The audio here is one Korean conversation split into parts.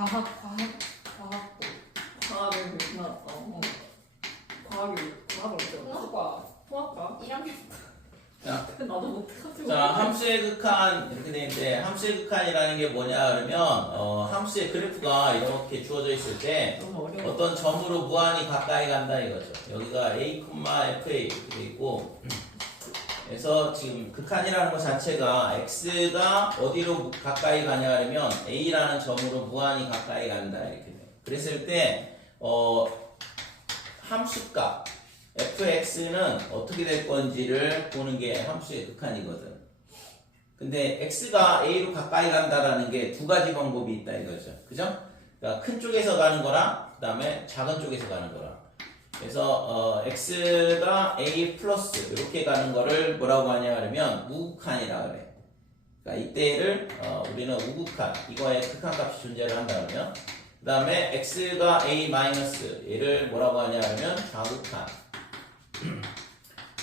과학부. 과학을 나왔다. 과학을 어쩌고? 통합과? 1학년. 자, 나도 못해가지고. 자, 함수의 극한 이렇게 되는데 함수의 극한이라는 게 뭐냐 그러면 함수의 그래프가 이렇게 주어져 있을 때 너무 어려워. 어떤 점으로 무한히 가까이 간다 이거죠. 여기가 a, fa 이렇게 돼 있고 그래서 지금 극한이라는 것 자체가 x가 어디로 가까이 가냐 하면 a라는 점으로 무한히 가까이 간다 이렇게 돼. 그랬을 때 함수값 fx는 어떻게 될 건지를 보는 게 함수의 극한이거든. 근데 x가 a로 가까이 간다라는 게 두 가지 방법이 있다 이거죠. 그죠? 그러니까 큰 쪽에서 가는 거랑 그 다음에 작은 쪽에서 가는 거랑. 그래서 x가 a 플러스 이렇게 가는 거를 뭐라고 하냐 하면 우극한이라 그래. 그러니까 이때를 우리는 우극한 이거의 극한값이 존재를 한다 그러면 그 다음에 x가 a 마이너스 얘를 뭐라고 하냐 하면 좌극한.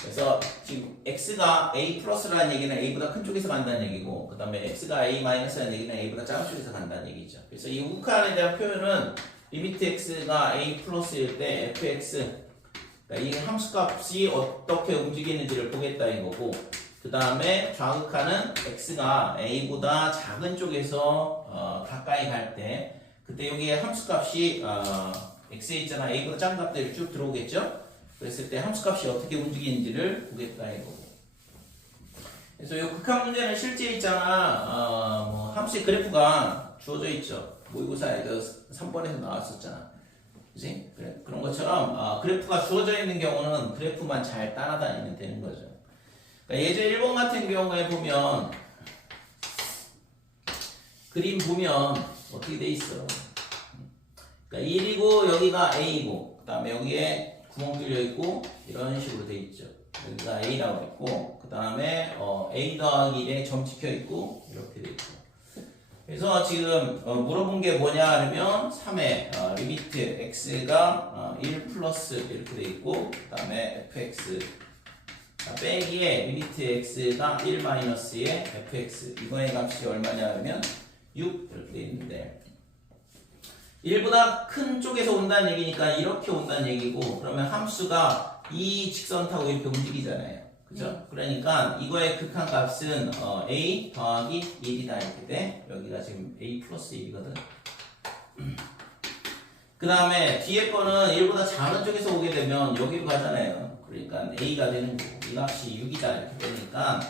그래서 지금 x가 a 플러스라는 얘기는 a보다 큰 쪽에서 간다는 얘기고 그 다음에 x가 a 마이너스라는 얘기는 a보다 작은 쪽에서 간다는 얘기죠. 그래서 이 우극한에 대한 표현은 리미트 x가 a 플러스일 때 fx 그러니까 이 함수값이 어떻게 움직이는지를 보겠다 이거고 그 다음에 좌극한은 x가 a보다 작은 쪽에서 가까이 갈 때 그때 여기에 함수값이 x에 있잖아 a보다 작은 값들이 쭉 들어오겠죠. 그랬을 때 함수값이 어떻게 움직이는지를 보겠다 이거고. 그래서 이 극한 문제는 실제 있잖아 뭐 함수의 그래프가 주어져 있죠. 모의고사에 3번에서 나왔었잖아. 그치? 그래, 그런 것처럼 그래프가 주어져 있는 경우는 그래프만 잘 따라다니면 되는 거죠. 그러니까 예제 1번 같은 경우에 보면 그림 보면 어떻게 돼 있어? 그러니까 1이고 여기가 A고 그 다음에 여기에 구멍 뚫려 있고 이런 식으로 돼 있죠. 여기가 A라고 있고 그 다음에 A 더하기 1에 점 찍혀 있고 이렇게 돼 있고. 그래서 지금 물어본 게 뭐냐 하면 3의 리미트 x가 1 플러스 이렇게 돼 있고 그 다음에 fx 빼기에 리미트 x가 1 마이너스의 fx 이거의 값이 얼마냐 하면 6 이렇게 돼 있는데 1보다 큰 쪽에서 온다는 얘기니까 이렇게 온다는 얘기고 그러면 함수가 이 직선 타고 이렇게 움직이잖아요. 그죠? 그러니까 이거의 극한값은 a 더하기 1이다 이렇게 돼. 여기가 지금 a 플러스 1이거든. 그 다음에 뒤에 거는 1보다 작은 쪽에서 오게 되면 여기로 가잖아요. 그러니까 a가 되는 거고 이 값이 6이다 이렇게 되니까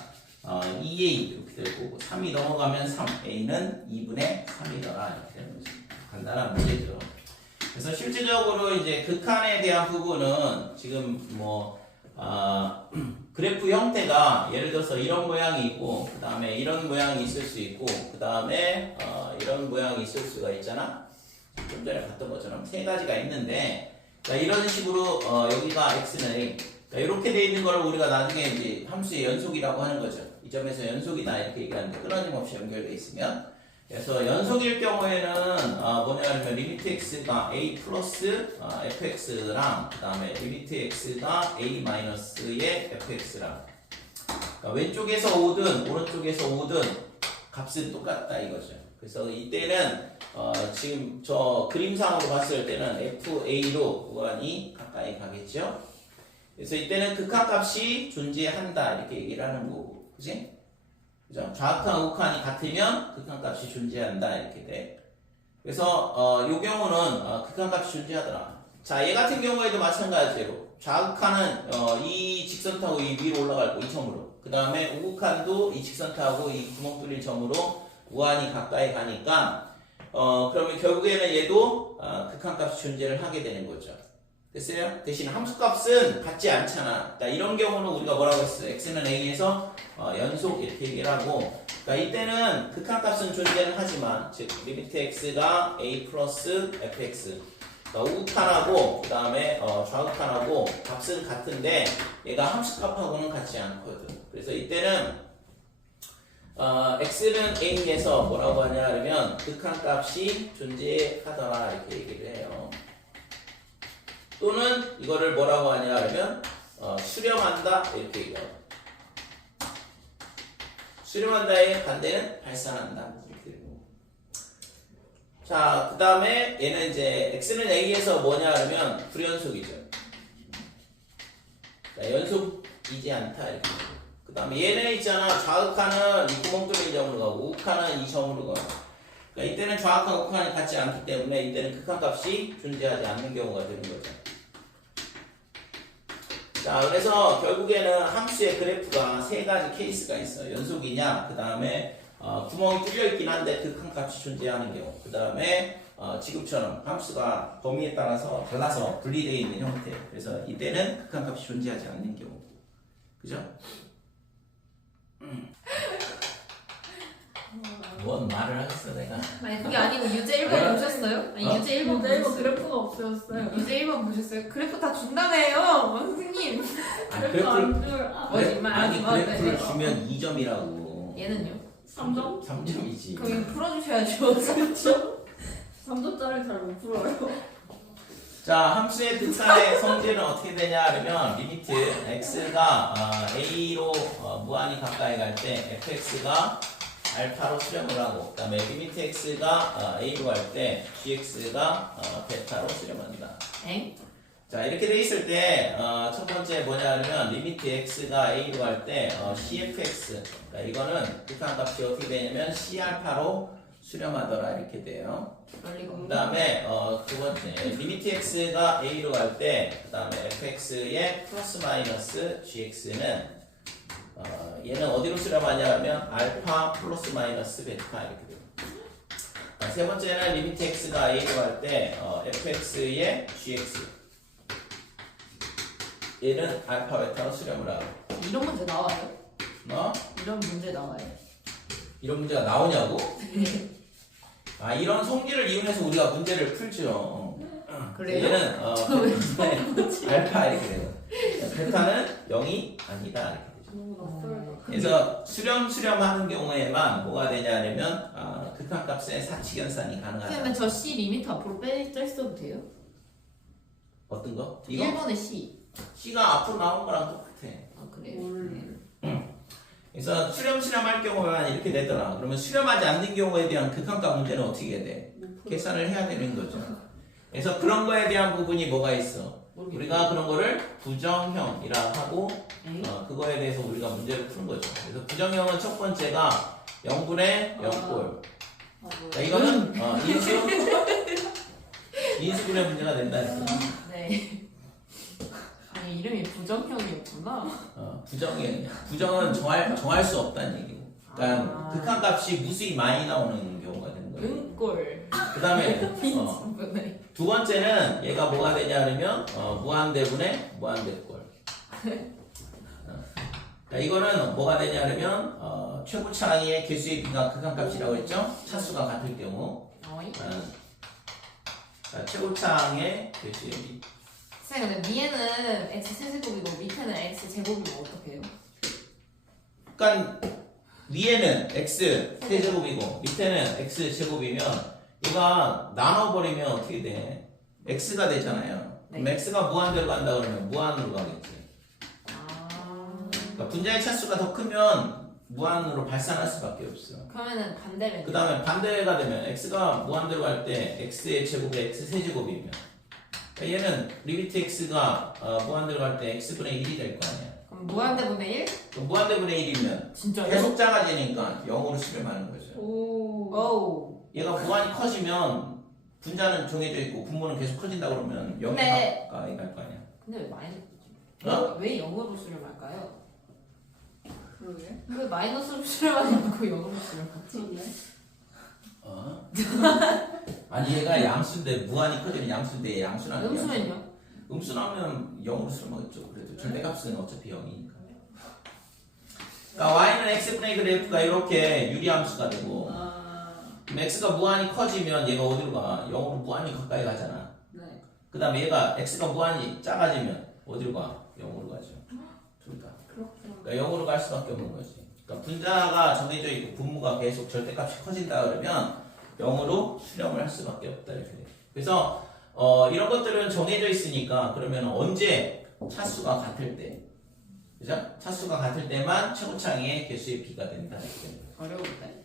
2a 이렇게 될 거고 3이 넘어가면 3 a는 2분의 3이더라 이렇게 되는 거지. 간단한 문제죠. 그래서 실질적으로 이제 극한에 대한 부분은 지금 뭐 그래프 형태가 예를 들어서 이런 모양이 있고 그 다음에 이런 모양이 있을 수 있고 그 다음에 이런 모양이 있을 수가 있잖아. 좀 전에 봤던 것처럼 세 가지가 있는데 그러니까 이런 식으로 여기가 x는 a 그러니까 이렇게 돼 있는 거를 우리가 나중에 이제 함수의 연속이라고 하는 거죠. 이 점에서 연속이다 이렇게 얘기하는데 끊어짐없이 연결돼 있으면 그래서 연속일 경우에는 뭐냐면 리미트 x가 a 플러스 fx랑 그 다음에 리미트 x가 a 마이너스의 fx랑 그러니까 왼쪽에서 오든 오른쪽에서 오든 값은 똑같다 이거죠. 그래서 이때는 지금 저 그림상으로 봤을 때는 fa로 무한히 가까이 가겠죠. 그래서 이때는 극한값이 존재한다 이렇게 얘기를 하는 거고, 그지? 그죠? 좌극한, 우극한이 같으면 극한값이 존재한다 이렇게 돼. 그래서 이 경우는 극한값이 존재하더라. 자, 얘 같은 경우에도 마찬가지로 좌극한은 이 직선 타고 이 위로 올라갈 거 이 점으로. 그 다음에 우극한도 이 직선 타고 이 구멍 뚫린 점으로 무한히 가까이 가니까 그러면 결국에는 얘도 극한값이 존재를 하게 되는 거죠. 됐어요? 대신 함수값은 같지 않잖아. 그러니까 이런 경우는 우리가 뭐라고 했어? x는 a에서 연속 이렇게 얘기를 하고 그러니까 이때는 극한값은 존재는 하지만 즉 리미트 x가 a 플러스 fx 그러니까 우극한하고 그 다음에 좌극한하고 값은 같은데 얘가 함수값하고는 같지 않거든. 그래서 이때는 x는 a에서 뭐라고 하냐 하면 극한값이 존재하더라 이렇게 얘기를 해요. 또는 이거를 뭐라고 하냐 하면 수렴한다 이렇게 얘기해요. 수렴한다의 반대는 발산한다. 자, 그 다음에 얘는 이제 x는 a에서 뭐냐 하면 불연속이죠. 자, 연속이지 않다 이렇게. 그 다음에 얘네 있잖아. 좌극하는 이 구멍 뚫린 점으로 가고 우극하는 이 점으로 가고. 그러니까 이때는 좌극과 우극한이 같지 않기 때문에 이때는 극한값이 존재하지 않는 경우가 되는 거죠. 자, 그래서 결국에는 함수의 그래프가 세 가지 케이스가 있어요. 연속이냐, 그 다음에 구멍이 뚫려 있긴 한데 극한값이 존재하는 경우, 그 다음에 지금처럼 함수가 범위에 따라서 달라서 분리되어 있는 형태. 그래서 이때는 극한값이 존재하지 않는 경우. 그죠? 뭔 말을 하겠어 내가. 아니 그게 아니고 유제 1번 보셨어요? 아니 유제 1번 근데 이거 보셨어요? 그래프가 없어졌어요. 유제 1번 보셨어요? 그래프 다 준다며요 선생님. 아니, 그래프 안 그래프를, 줄. 아, 거짓말 아니 하지 마. 그래프를 네. 주면 2점이라고. 얘는요? 3점? 3점이지. 그럼 이거 풀어주셔야죠. 3점짜리 잘 못 풀어요. 자, 함수의 득산의 성질은 어떻게 되냐 하면 리미트 x가 a로 무한히 가까이 갈 때 fx가 알파로 수렴을 하고, 그 다음에 리미트 x가 a로 갈 때 gx가 베타로 수렴한다. 엥? 자, 이렇게 돼 있을 때 첫 번째 뭐냐 하면 리미트 x가 a로 갈 때 cfx, 그러니까 이거는 극한값이 어떻게 되냐면 c알파로 수렴하더라 이렇게 돼요. 그럴 리가 그 없네. 다음에 두 번째 리미트 x가 a로 갈 때 그 다음에 fx의 플러스 마이너스 gx는 얘는 어디로 수렴하냐 하면 알파 플러스 마이너스 베타 이렇게 돼요. 세 번째는 리미트 x가 a로 갈 때 fx의 gx 얘는 알파 베타로 수렴을 하고. 이런 문제 나와요? 뭐? 이런 문제 나와요? 이런 문제가 나오냐고? 이런 성질을 이용해서 우리가 문제를 풀죠. 그래요? 얘는 알파 이렇게 돼요. 베타는 0이 아니다 이렇게 되죠. 너무 낯설다. 그래서 수렴하는 경우에만 뭐가 되냐면 극한값의 사칙연산이 가능하다. 그러면 저 C 리미트 앞으로 뺐어도 돼요? 어떤 거? 이거? 1번의 C. C가 앞으로 나온 거랑 똑같아. 아 그래요? 그래서 수렴할 경우에만 이렇게 되더라. 그러면 수렴하지 않는 경우에 대한 극한값 문제는 어떻게 해야 돼? 계산을 해야 되는 거죠. 그래서 그런 거에 대한 부분이 뭐가 있어? 우리가 그런 거를 부정형이라 하고 그거에 대해서 우리가 문제를 푸는 거죠. 그래서 부정형은 첫 번째가 0분의 0꼴. 자, 이거는 인수분해 문제가 된다니까. 네. 아니 이름이 부정형이었구나. 부정은 정할 수 없다는 얘기고. 그러니까 극한값이 무수히 많이 나오는 경우가 되는 거예요. 은꼴. 그 다음에 네. 두 번째는 얘가 뭐가 되냐면 무한대분의 무한대꼴. 이거는 뭐가 되냐면 최고차이의 개수의 비가 극한값이라고 했죠. 차수가 같을 경우 최고차의 개수의 비. 선생님 근데 위에는 x 세제곱이고 밑에는 x 제곱이면 어떻게 해요? 그러니까 위에는 x 세제곱이고 밑에는 x 제곱이면 얘가 나눠버리면 어떻게 돼? x가 되잖아요. 그럼 네. x가 무한대로 간다 그러면 무한으로 가겠지. 그러니까 분자의 차수가 더 크면 무한으로 발산할 수밖에 없어. 그러면은 반대면 그 다음에 반대가 되면 x가 무한대로 갈 때 x의 제곱이 x 세제곱이면 그러니까 얘는 리미트 x가 무한대로 갈 때 x분의 1이 될 거 아니야. 그럼 무한대분의 1? 그럼 무한대분의 1이면 진짜요? 계속 작아지니까 0으로 수렴하는 거죠. 오. 얘가 무한히 커지면 분자는 정해져 있고 분모는 계속 커진다 그러면 0이 네. 가까이 갈 거 아니야. 근데 왜 마이너스? 왜 0으로 수렴할까요? 그러게. 왜 마이너스로 수렴하지 않고 0으로 수렴하지? 그러네. 아니 얘가 양수인데 무한히 커지는 양수인데 얘 양수라는 음수면요? 음수나면 0으로 수렴하겠죠. 그래도 절대값은 어차피 0이니까. 그러니까 y는 x분의 그래프가 이렇게 유리함수가 되고 그럼 x가 무한히 커지면 얘가 어디로 가? 0으로 무한히 가까이 가잖아. 네. 그 다음에 얘가 x가 무한히 작아지면 어디로 가? 0으로 가죠. 둘 다. 그렇구나. 그러니까 0으로 갈 수밖에 없는 거지. 그러니까 분자가 정해져 있고 분모가 계속 절대값이 커진다 그러면 0으로 수렴을 할 수밖에 없다 이렇게 돼요. 그래서 이런 것들은 정해져 있으니까 그러면 언제 차수가 같을 때, 그죠? 차수가 같을 때만 최고차이의 개수의 비가 된다 이렇게 됩니다. 어려운데?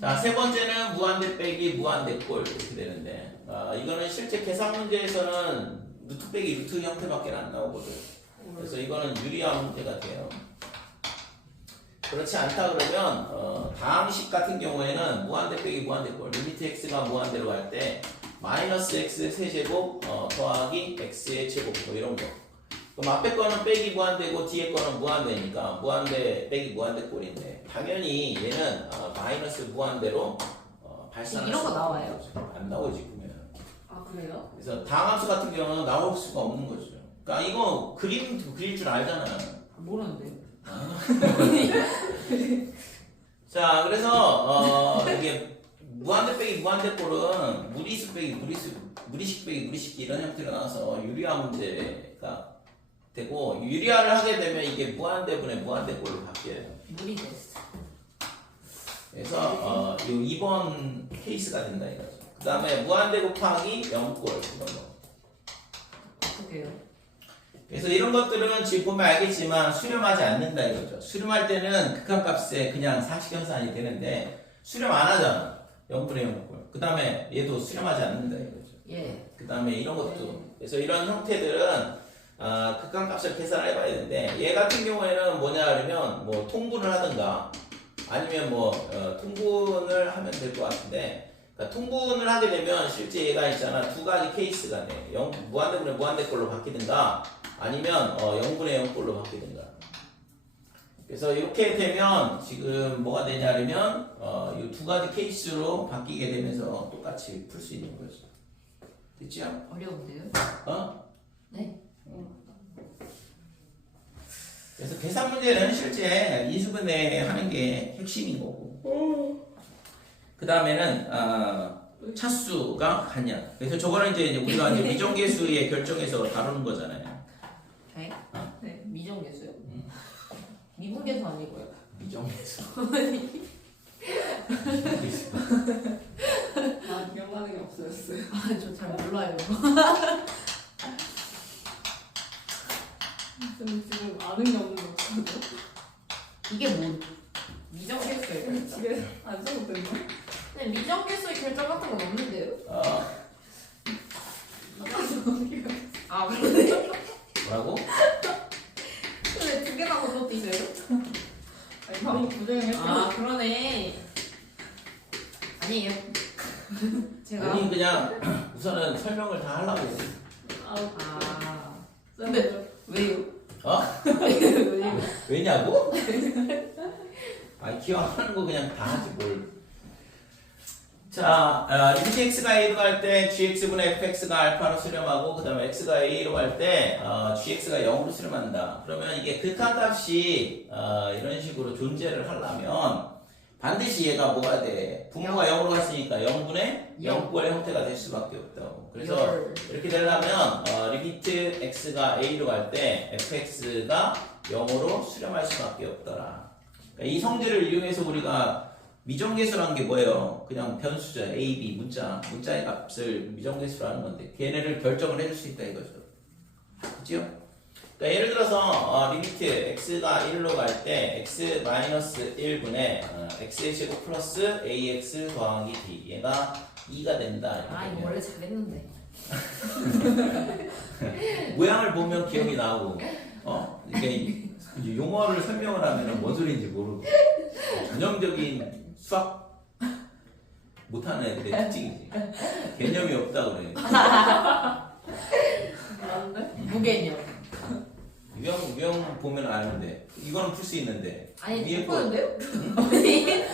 자, 세 번째는 무한대 빼기 무한대 꼴 이렇게 되는데 이거는 실제 계산 문제에서는 루트 빼기 루트 형태밖에 안 나오거든. 그래서 이거는 유리한 문제가 돼요. 그렇지 않다 그러면 다항식 같은 경우에는 무한대 빼기 무한대 꼴 리미트 x가 무한대로 갈 때 마이너스 x 세제곱 더하기 x의 제곱 뭐 이런 거. 그럼 앞에 거는 빼기 무한대고 뒤에 거는 무한대니까 무한대 빼기 무한대 꼴인데 당연히 얘는 마이너스 무한대로 발산할 이런 거 수가 나와요? 없는 거죠. 안 나오지 그러면. 아 그래요? 그래서 다항함수 같은 경우는 나올 수가 없는 거죠. 그러니까 이거 그림 그릴 줄 알잖아요. 모르는데. 자, 그래서 이게 무한대 빼기 무한대 꼴은 무리수 빼기 무리식 빼기 무리식 이런 형태로 나와서 유리화 문제가 되고 유리화를 하게 되면 이게 무한대분의 무한대 꼴로 바뀌어요. 물이 됐어. 그래서 요 2번 케이스가 된다 이거죠. 그 다음에 무한대 곱하기 0꼴 이걸로. 어떻게 해요? 그래서 이런 것들은 지금 보면 알겠지만 수렴하지 않는다 이거죠. 수렴할 때는 극한값에 그냥 사식연산이 되는데 수렴 안 하잖아. 0분의 0꼴. 그 다음에 얘도 수렴하지 않는다 이거죠. 예. 그 다음에 이런 것도. 그래서 이런 형태들은 극한값을 계산을 해봐야 되는데 얘 같은 경우에는 뭐냐 하면 뭐 통분을 하든가 아니면 뭐 통분을 하면 될 것 같은데 그러니까 통분을 하게 되면 실제 얘가 있잖아 두 가지 케이스가 돼. 무한대분의 무한대꼴로 바뀌든가 아니면 0분의 0꼴로 바뀌든가. 그래서 이렇게 되면 지금 뭐가 되냐면 이 두 가지 케이스로 바뀌게 되면서 똑같이 풀 수 있는 거죠. 됐죠? 어려운데요? 네. 그래서 계산 문제는 실제 인수분해 하는 게 핵심인 거고. 그 다음에는 차수가 같냐. 그래서 저거는 이제 우리가 이제 미정계수의 결정에서 다루는 거잖아요. 네? 네. 미정계수요? 미분계수 아니고요. 미정계수. 아 기억나는 게 없어졌어요. 저 잘 몰라요. 저는 지금 아는 게 없는 게 없어요. 이게 뭐? 미정계수의 결정? 집에 안 써도 되나? 근데 미정계수의 결정 같은 건 없는데요? 아 그러네? 뭐라고? 근데 두 개나 건너뛰세요? 아니 방금 부정했어요. 아 그러네. 아니에요. 제가 우린 그냥 우선은 설명을 다 하려고 했어. 아 근데 왜요? 왜요? 왜냐고? 기억하는 거 그냥 다 하지 뭘. 자, 리미트 x가 a로 갈 때 gx분의 fx가 알파로 수렴하고 그 다음에 x가 a로 갈 때 gx가 0으로 수렴한다. 그러면 이게 극한값이 이런 식으로 존재를 하려면 반드시 얘가 뭐가 돼? 분모가 0으로 갔으니까 0분의 0꼴의 형태가 될 수밖에 없다고. 그래서 이렇게 되려면 리미트 x가 a로 갈 때 fx가 0으로 수렴할 수밖에 없더라. 그러니까 이 성질을 이용해서 우리가 미정계수라는 게 뭐예요? 그냥 변수죠. a, b, 문자의 값을 미정계수라는 건데 걔네를 결정을 해줄 수 있다 이거죠. 그죠? 그러니까 예를 들어서 리미트 x가 1로 갈 때 x-1분의 x의 제곱 플러스 ax 더하기 b 얘가 2가 된다. 아 이거 원래 잘했는데. 모양을 보면 기억이 나고 이게 용어를 설명을 하면 뭔 소리인지 모르고 전형적인 수학 못하는 애들의 특징이지. 개념이 없다 그래. 맞는데? 무개념. 유형 보면 아는데 이거는 풀 수 있는데 아니 위에 못 거- 푸는데요?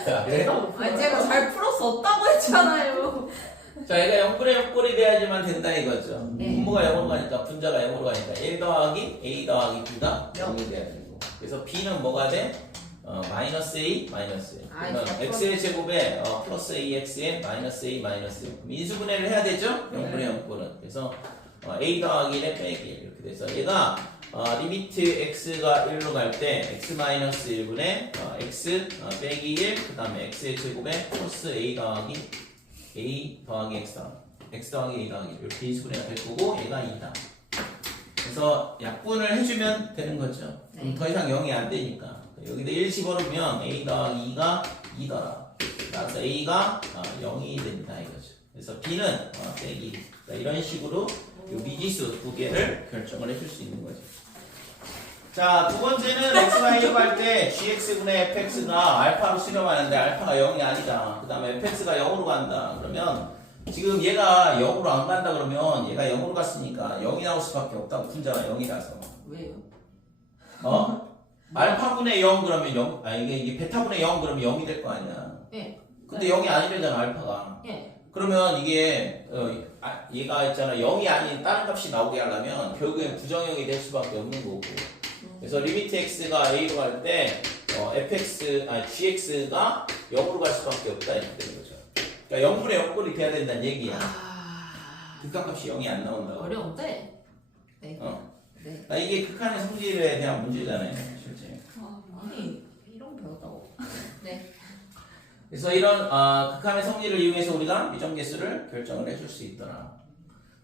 자, 그래? 아니 제가 잘 풀어서 없다고 했잖아요. 자, 얘가 0분의 0꼴이 돼야지만 된다 이거죠. 네. 분모가 0으로 가니까 분자가 0으로 가니까 1 더하기 a 더하기 b가 0이 돼야 되고. 그래서 b는 뭐가 돼? 마이너스 a 마이너스 a. 아, 그러면 이거 x의 제곱에 플러스 ax에 마이너스 a 마이너스 0. 인수분해를 해야 되죠? 0분의 0꼴은. 그래서 a 더하기 1에 빼기 1 이렇게 돼서 얘가 리미트 x가 1로 갈 때 x 마이너스 1분의 x 빼기 1 그 다음에 x의 제곱에 플러스 a 더하기 x 더하기 a 더하기 1 이렇게 인수분해가 될 거고 얘가 2다. 그래서 약분을 해주면 되는 거죠. 그럼 네. 더 이상 0이 안 되니까 여기다 1 집어넣으면 a 더하기 2가 2더라. 따라서 A가 0이 된다 이거죠. 그래서 B는 빼기. 이런 식으로 이 미지수 두 개를 결정을 해줄 수 있는 거죠. 자, 두 번째는 x가 1로 갈 때 gx분의 fx가 알파로 수렴하는데 알파가 0이 아니다. 그 다음에 fx가 0으로 간다. 그러면 지금 얘가 0으로 안 간다 그러면 얘가 0으로 갔으니까 0이 나올 수밖에 없다고. 분자가 0이라서. 왜요? 알파분의 0 그러면 0, 이게 베타분의 0 그러면 0이 될 거 아니야. 예. 근데 0이 아니래잖아, 알파가. 예. 그러면 이게 얘가 있잖아 0이 아닌 다른 값이 나오게 하려면 결국엔 부정형이 될 수밖에 없는 거고. 그래서 리미트 x가 a로 갈 때 gx가 0으로 갈 수밖에 없다 이렇게 되는 거죠. 그러니까 0분의 0꼴이 돼야 된다는 얘기야. 극한값이 0이 안 나온다고. 어려운데. 네. 네. 이게 극한의 성질에 대한 문제잖아요, 실제. 아니 이런 거 배웠다고. 네. 그래서 이런 극한의 성질을 이용해서 우리가 미정계수를 결정을 해줄 수 있더라.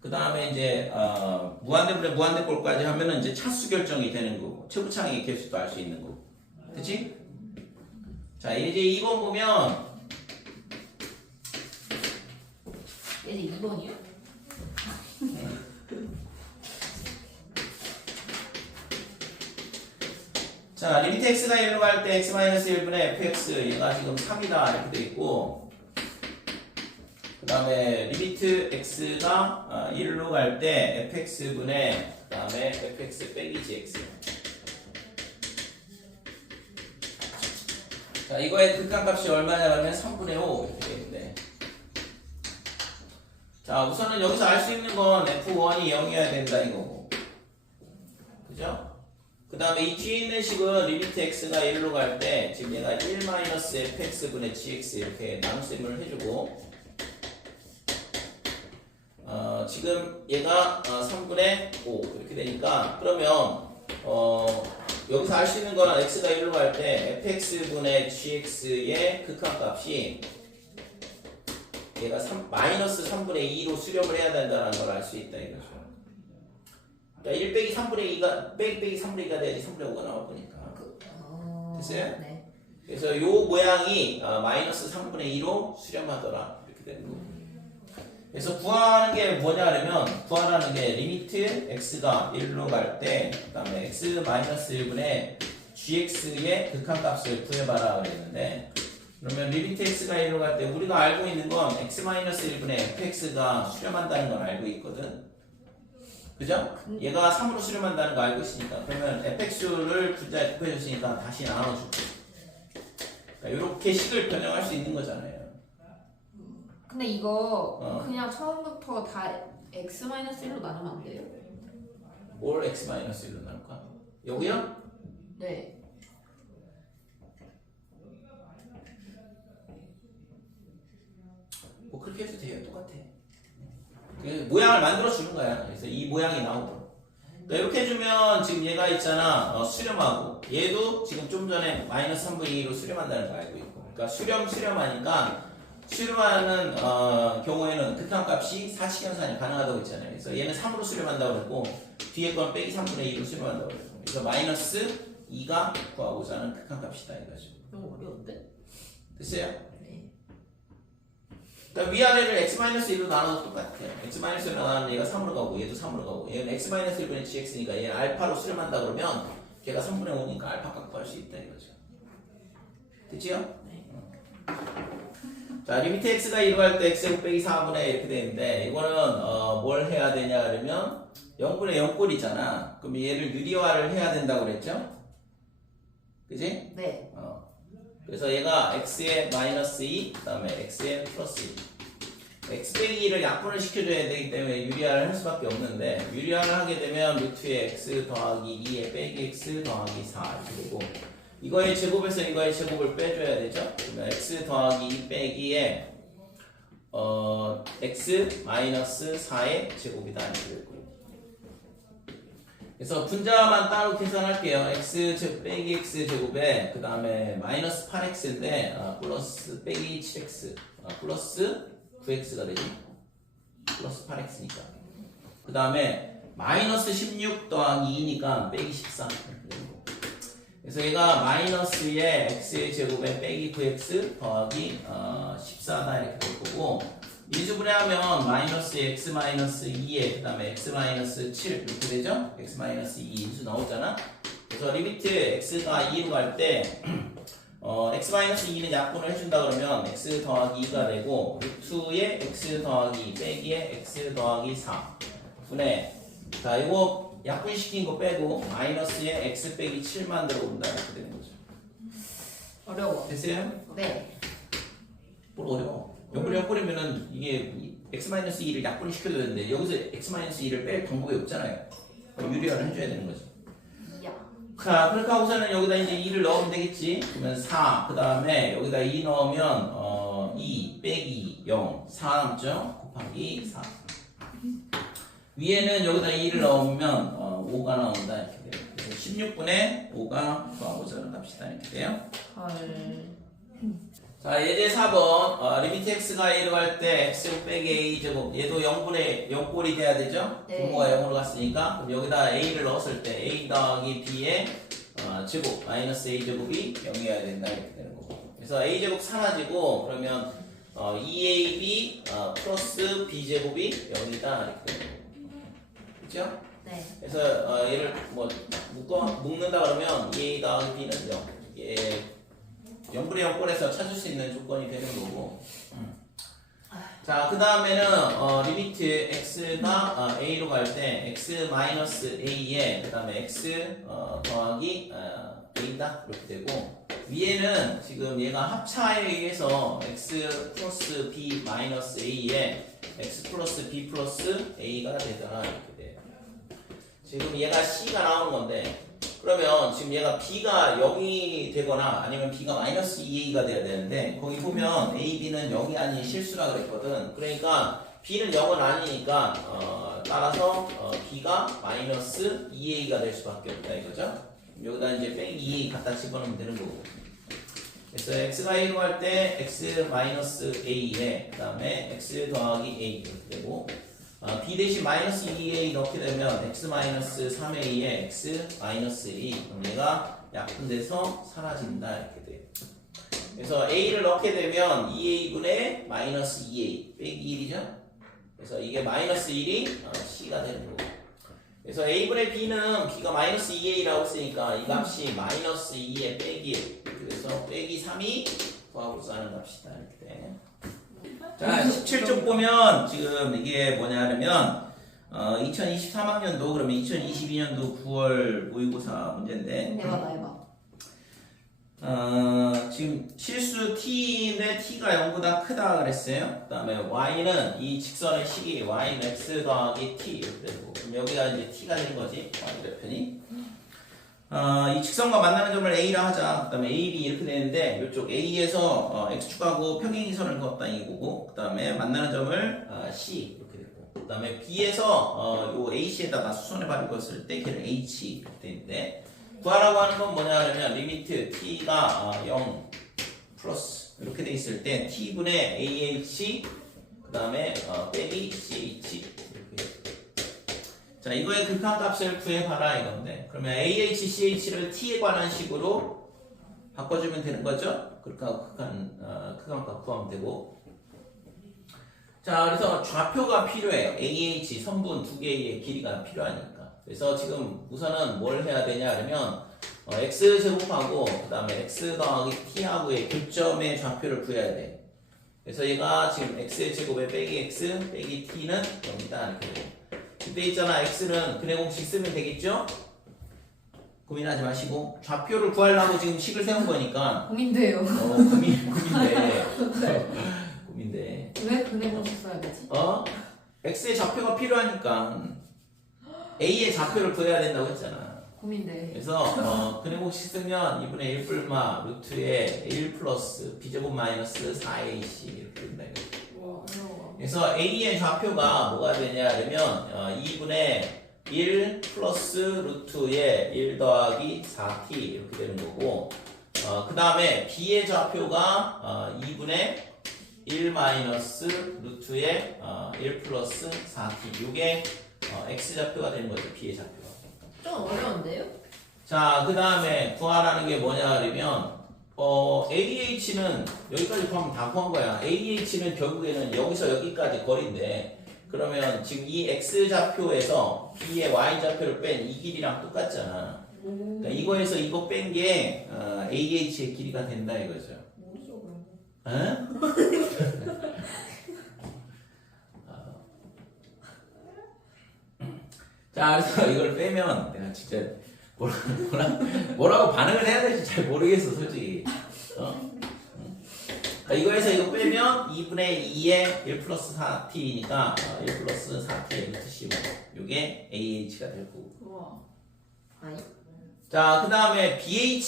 그 다음에 이제 무한대분의 무한대꼴까지 하면은 이제 차수 결정이 되는 거고 최고차항의 개수도 알 수 있는 거고, 그렇지? 자, 이제 2번 보면 얘는 2번이요? 자, 리미트 x가 1로 갈 때 x-1분의 fx 얘가 지금 3이다 이렇게 돼 있고, 그 다음에 리미트 x가 1로 갈 때 fx분의 그 다음에 fx 빼기 gx. 자, 이거의 극한값이 얼마냐면 3분의 5 이렇게 돼 있는데, 자, 우선은 여기서 알 수 있는 건 f1이 0이어야 된다 이거고, 그죠? 그 다음에 이 뒤에 있는 식은 리미트 x가 1로 갈 때 지금 얘가 1-fx분의 gx 이렇게 나눗셈을 해주고, 지금 얘가 3분의 5 이렇게 되니까, 그러면 여기서 알 수 있는 거는 x가 1로 갈 때 fx분의 gx의 극한값이 얘가 마이너스 3분의 2로 수렴을 해야 된다는 걸 알 수 있다 이거죠. 그러니까 1 빼기 3분의 2가 빼기 3분의 2가 돼야지 3분의 5가 나올 거니까. 됐어요? 네. 그래서 요 모양이 마이너스 3분의 2로 수렴하더라 이렇게 되는 거고. 그래서 구하는 게 뭐냐 하면 구하라는 게 리미트 x가 1로 갈 때 그 다음에 x-1분의 gx의 극한값을 구해봐라 그랬는데, 그러면 리미트 x가 1로 갈 때 우리가 알고 있는 건 x-1분의 fx가 수렴한다는 걸 알고 있거든. 그죠? 얘가 3으로 수렴한다는 거 알고 있으니까, 그러면 fx를 분자에 곱해줬으니까 다시 나눠주고, 이렇게 식을 변형할 수 있는 거잖아요. 근데 이거 그냥 처음부터 다 x-1로 나누면 안 돼요? 뭘 x-1로 나눌까? 여기요? 네. 뭐 그렇게 해도 돼요. 똑같아. 모양을 만들어 주는 거야. 그래서 이 모양이 나오도록. 그러니까 이렇게 해주면 지금 얘가 있잖아. 수렴하고 얘도 지금 좀 전에 마이너스 3분의 2로 수렴한다는 걸 알고 있고, 그러니까 수렴하니까 수렴하는 경우에는 극한값이 사칙연산이 가능하다고 했잖아요. 그래서 얘는 3으로 수렴한다고 그랬고 뒤에 건 빼기 3분의 2로 수렴한다고 그랬고, 그래서 마이너스 2가 구하고자 하는 극한값이다 이거죠. 너무 어려운데? 됐어요? 네. 그러니까 위아래를 x-1로 나눠도 똑같아요. x-1로 나누면 얘가 3으로 가고 얘도 3으로 가고, 얘는 x-1분의 gx니까 얘는 알파로 수렴한다 그러면 걔가 3분의 5니까 알파 값 구할 수 있다 이거죠. 됐지요? 네. 자, 리미트 x가 1로 갈 때 x제곱 빼기 4분의 이렇게 되는데, 이거는 뭘 해야 되냐 그러면 0분의 0꼴이잖아. 그럼 얘를 유리화를 해야 된다고 그랬죠? 그지? 네. 그래서 얘가 x의 마이너스 2, 그 다음에 x의 플러스 2. x 빼기 2를 약분을 시켜줘야 되기 때문에 유리화를 할 수밖에 없는데, 유리화를 하게 되면 루트의 x 더하기 2의 빼기 x 더하기 4 이렇게 되고, 이거의 제곱에서 이거의 제곱을 빼줘야 되죠? 그러면 x 더하기 2 빼기에 x 마이너스 4의 제곱이다 이렇게 되고, 그래서 분자만 따로 계산할게요. x 제곱 빼기 x 제곱에 그 다음에 마이너스 8x인데 플러스 빼기 7x 플러스 9x가 되지. 플러스 8x니까. 그 다음에 마이너스 16 더하기 2니까 빼기 13. 그래서 얘가 마이너스의 x의 제곱에 빼기 9x 더하기 14다 이렇게 될 거고 미지분해하면 마이너스 x 마이너스 2에 그 다음에 x 마이너스 7 이렇게 되죠? x 마이너스 2 인수 나오잖아. 그래서 리미트 x가 2로 갈 때 x 마이너스 2는 약분을 해준다 그러면 x 더하기 2가 되고 루트의 x 더하기 2 빼기의 x 더하기 4 분의 자 이거 약분시킨 거 빼고 마이너스의 x 빼기 7만 들어온다 이렇게 되는 거죠. 어려워. 됐어요? 네. 뭘 어려워? 옆으리면은 이게 x-2를 약분을 시켜줘야 되는데 여기서 x-2를 뺄 방법이 없잖아요. 유리화를 해줘야 되는 거지. 야. 자, 그렇게 하고서는 여기다 이제 2를 넣으면 되겠지. 그러면 4, 그 다음에 여기다 2 넣으면 2 빼기 0, 4 남죠? 곱하기 4. 위에는 여기다 2를 넣으면 5가 나온다 이렇게 돼요. 그래서 16분의 5가 구하고자 합시다 이렇게 돼요. 헐. 자, 예제 4번 리미트 x가 a로 갈 때 x 빼기 a 제곱 얘도 0분의 0꼴이 돼야 되죠? 네. 분모가 0으로 갔으니까 그럼 여기다 a를 넣었을 때 a 더하기 b의 제곱 마이너스 a 제곱이 0이어야 된다 이렇게 되는 거고 그래서 a 제곱 사라지고 그러면 2ab 플러스 b 제곱이 0이다 이렇게 되는 거고 그렇죠? 네. 그래서 얘를 뭐 묶는다 그러면 2a 더하기 b는 0 이게 0분의 0꼴에서 찾을 수 있는 조건이 되는 거고 자 그 다음에는 리미트 x가 a로 갈 때 x 마이너스 a에 그 다음에 x 더하기 a다 이렇게 되고 위에는 지금 얘가 합차에 의해서 x 플러스 b 마이너스 a에 x 플러스 b 플러스 a가 되더라 이렇게 돼요. 지금 얘가 c가 나오는 건데 그러면 지금 얘가 b가 0이 되거나 아니면 b가 마이너스 2a가 돼야 되는데 거기 보면 a, b는 0이 아닌 실수라 그랬거든. 그러니까 b는 0은 아니니까 따라서 b가 마이너스 2a가 될 수밖에 없다 이거죠. 여기다 이제 빼기 2 갖다 집어넣으면 되는 거고 그래서 x가 a로 갈 때 x 마이너스 a에 그 다음에 x 더하기 a 이렇게 되고 b 대신 마이너스 2a 넣게 되면 x 마이너스 3a에 x 마이너스 2 그럼 얘가 약분돼서 사라진다 이렇게 돼요. 그래서 a를 넣게 되면 2a분의 마이너스 2a 빼기 1이죠. 그래서 이게 마이너스 1이 c가 되는 거고 그래서 a분의 b는 b가 마이너스 2a라고 했으니까 이 값이 마이너스 2에 빼기 1 그래서 빼기 3이 더하고 싸는 값이다 이렇게 돼. 자, 17쪽 보면 지금 이게 뭐냐면 2023학년도 그러면 2022년도 9월 모의고사 문제인데 해봐. 지금 실수 t인데 t가 0보다 크다 그랬어요. 그 다음에 y는 이 직선의 식이 y는 x 더하기 t 이렇게 되고 그럼 여기가 이제 t가 되는 거지 y좌편이 이 직선과 만나는 점을 A라 하자. 그 다음에 A, B 이렇게 되는데 이쪽 A에서 X축하고 평행이선을 그었다 이거고 그 다음에 만나는 점을 C 이렇게 되고 그 다음에 B에서 요 AC에다가 수선의 발을 그었을 때 걔를 H 이렇게 되는데 구하라고 하는 건 뭐냐 하면 리미트 T가 0 플러스 이렇게 돼 있을 때 T분의 AH 그 다음에 빼기 CH 이렇게 돼요. 자, 이거의 극한값을 구해봐라 이건데 그러면 AH, CH를 T에 관한 식으로 바꿔주면 되는 거죠? 극한값 구하면 되고 자, 그래서 좌표가 필요해요. AH, 선분 두 개의 길이가 필요하니까 그래서 지금 우선은 뭘 해야 되냐 그러면 X제곱하고 그 다음에 X 더하기 T하고의 교점의 좌표를 구해야 돼. 그래서 얘가 지금 X제곱에 빼기 X 빼기 T는 여기다 이렇게 돼요. 그때 있잖아 x는 근해 공식 쓰면 되겠죠? 고민하지 마시고 좌표를 구하려고 지금 식을 세운 거니까 고민돼요. 고민돼 고민돼 왜 근해 공식 써야 되지? x의 좌표가 필요하니까 a의 좌표를 구해야 된다고 했잖아. 고민돼. 그래서 근해 공식 쓰면 2분의 1 불마 루트에 1 플러스 b제곱 마이너스 4ac 이렇게 된다 이거지. 그래서 A의 좌표가 뭐가 되냐면 2분의 1 플러스 루트에 1 더하기 4t 이렇게 되는 거고 그 다음에 B의 좌표가 2분의 1 마이너스 루트에 1 플러스 4t 이게 X좌표가 되는 거죠. B의 좌표가. 좀 어려운데요? 자, 그 다음에 구하라는 게 뭐냐 그러면 AH는 여기까지 구하면 다 구한 거야. AH는 결국에는 여기서 여기까지 거리인데 그러면 지금 이 X좌표에서 B의 Y좌표를 뺀 이 길이랑 똑같잖아. 그러니까 이거에서 이거 뺀 게 AH의 길이가 된다 이거죠. 모르죠 그런 거. 에? 자, 그래서 이걸 빼면 내가 진짜 뭐라고 반응을 해야 될지 잘 모르겠어, 솔직히. 그러니까 이거에서 이거 빼면 2분의 2에 1 플러스 4t니까 1 플러스 4t의 루트 15. 이게 AH가 될 거고. 우와. 아니. 자, 그 다음에 지금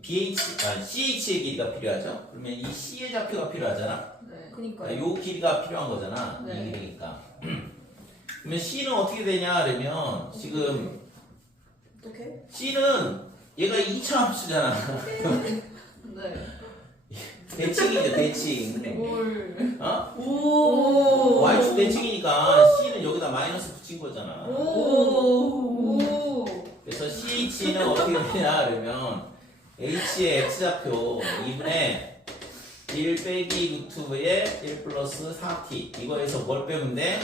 CH의 길이가 필요하죠? 그러면 이 C의 좌표가 필요하잖아? 네. 그니까요. 요 길이가 필요한 거잖아. 네. 이 길이니까. 그러면 C는 어떻게 되냐 그러면 지금 어떻게? C는 얘가 2차 함수잖아. 네. 대칭이죠, 대칭. 뭘? 어? 오. Y축 대칭이니까 C는 여기다 마이너스 붙인 거잖아. 오. 그래서 CH는 어떻게 되냐 그러면 H의 X좌표 2분의 1 빼기 루트의 1 플러스 4t 이거에서 뭘 빼면 돼?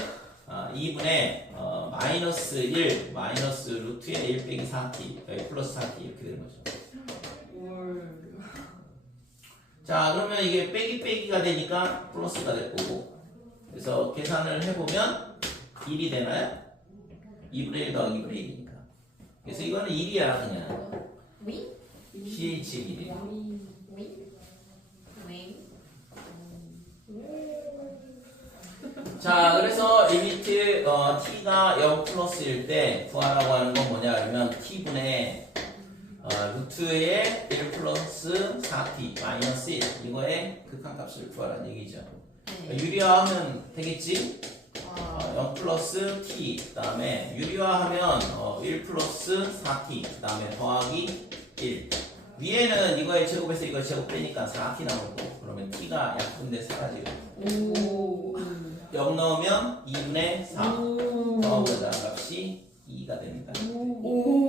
2분의 마이너스 1 마이너스 루트의 1 빼기 4t 1 플러스 4t 이렇게 되는 거죠. 뭘? 자, 그러면 이게 빼기가 되니까 플러스가 될 거고. 그래서 계산을 해보면 1이 되나요? 2분의 1 더하기 2분의 1이니까. 그래서 이거는 1이야 그냥. 위? CH의 길이. 위? 위? 자, 그래서 리미트 t가 0 플러스일 때 구하라고 하는 건 뭐냐 하면 t분의 루트의 1 플러스 4t 마이너스 1 이거의 극한값을 구하라는 얘기죠. 네. 유리화하면 되겠지? 아, 0 플러스 t 그 다음에 유리화하면 1 플러스 4t 그 다음에 더하기 1 위에는 이거의 제곱에서 이거 제곱 빼니까 4t 나오고 그러면 t가 약분돼 사라지고 오. 0 넣으면 2분의 4 오. 더하고자 값이 2가 됩니다. 오.